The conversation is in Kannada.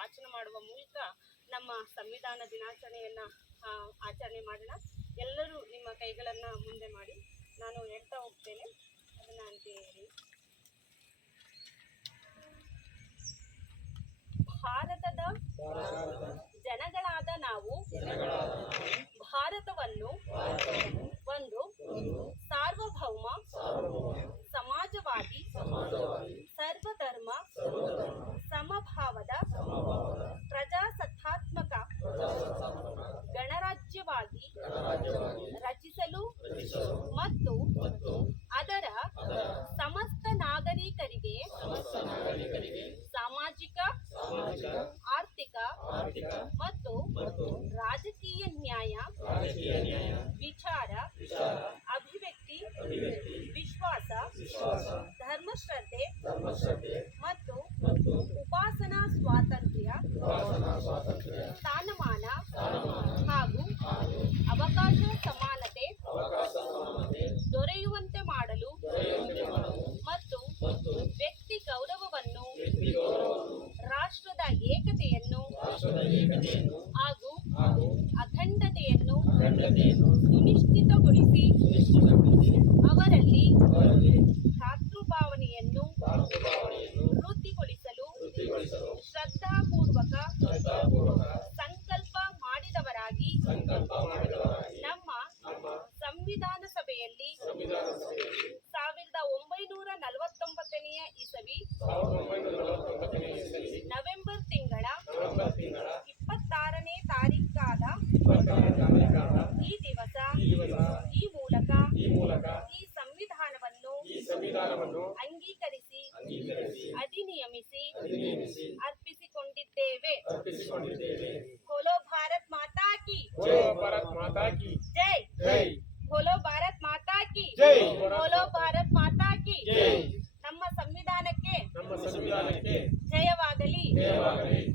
ವಾಚನ ಮಾಡುವ ಮೂಲಕ ನಮ್ಮ ಸಂವಿಧಾನ ದಿನಾಚರಣೆಯನ್ನ ಆಚರಣೆ ಮಾಡೋಣ. ಎಲ್ಲರೂ ನಿಮ್ಮ ಕೈಗಳನ್ನ ಮುಂದೆ ಮಾಡಿ ನಾನು ಹೇಳ್ತಾ ಹೋಗ್ತೇನೆ, ಅದನ್ನ ಅಂತ ಹೇಳಿ. ಭಾರತದ ಜನಗಳಾದ ನಾವು ಭಾರತವನ್ನು ಒಂದು ಸಾರ್ವಭೌಮ ಸಮಾಜವಾದಿ ಸರ್ವಧರ್ಮ ಸಮಭಾವದ ಪ್ರಜಾಸತ್ತಾತ್ಮಕ ಗಣರಾಜ್ಯವಾಗಿ ರಚಿಸಲು ಮತ್ತು ಅದರ ಸಮಸ್ತ ನಾಗರಿಕರಿಗೆ ಸಾಮಾಜಿಕ ಆರ್ಥಿಕ ಮತ್ತು ರಾಜಕೀಯ ನ್ಯಾಯ, ವಿಚಾರ, ಅಭಿವ್ಯಕ್ತಿ, ವಿಶ್ವಾಸ, ಧರ್ಮಶ್ರದ್ಧೆ ಮತ್ತು ಉಪಾಸನಾ ಸ್ವಾತಂತ್ರ್ಯ, ಸ್ಥಾನಮಾನ ಹಾಗೂ ಅವಕಾಶ ಸಮಾನತೆ ದೊರೆಯುವಂತೆ ಮಾಡಲು ಮತ್ತು ವ್ಯಕ್ತಿ ಗೌರವವನ್ನು, ರಾಷ್ಟ್ರದ ಏಕತೆಯನ್ನು ಹಾಗೂ ಅಖಂಡತೆಯನ್ನು ಸುನಿಶ್ಚಿತಗೊಳಿಸಿ ಅವರಲ್ಲಿ ಭ್ರಾತೃಭಾವನೆಯನ್ನು ವೃದ್ಧಿಗೊಳಿಸಲು ಶ್ರದ್ಧಾಪೂರ್ವಕ ಸಂಕಲ್ಪ ಮಾಡಿದವರಾಗಿ ನಮ್ಮ ಸಂವಿಧಾನ ಸಭೆಯಲ್ಲಿ 1949ನೇ ಇಸವಿ ನವೆಂಬರ್ ತಿಂಗಳ 26ನೇ ತಾರೀಖಾದ ಈ ದಿವಸ ಈ ಮೂಲಕ ಈ ಸಂವಿಧಾನವನ್ನು ಅಂಗೀಕರಿಸಿ ಅಧಿನಿಯಮಿಸಿ ಅರ್ಪಿಸಿಕೊಂಡಿದ್ದೇವೆ. ಬೋಲೋ ಭಾರತ್ ಮಾತಾ ಕಿ ಜೈ. ಬೋಲೋ ಭಾರತ್ ಮಾತಾ ಕಿ ಜೈ. ಬೋಲೋ ಭಾರತ್ ಮಾತಾ ಕಿ ಜೈ.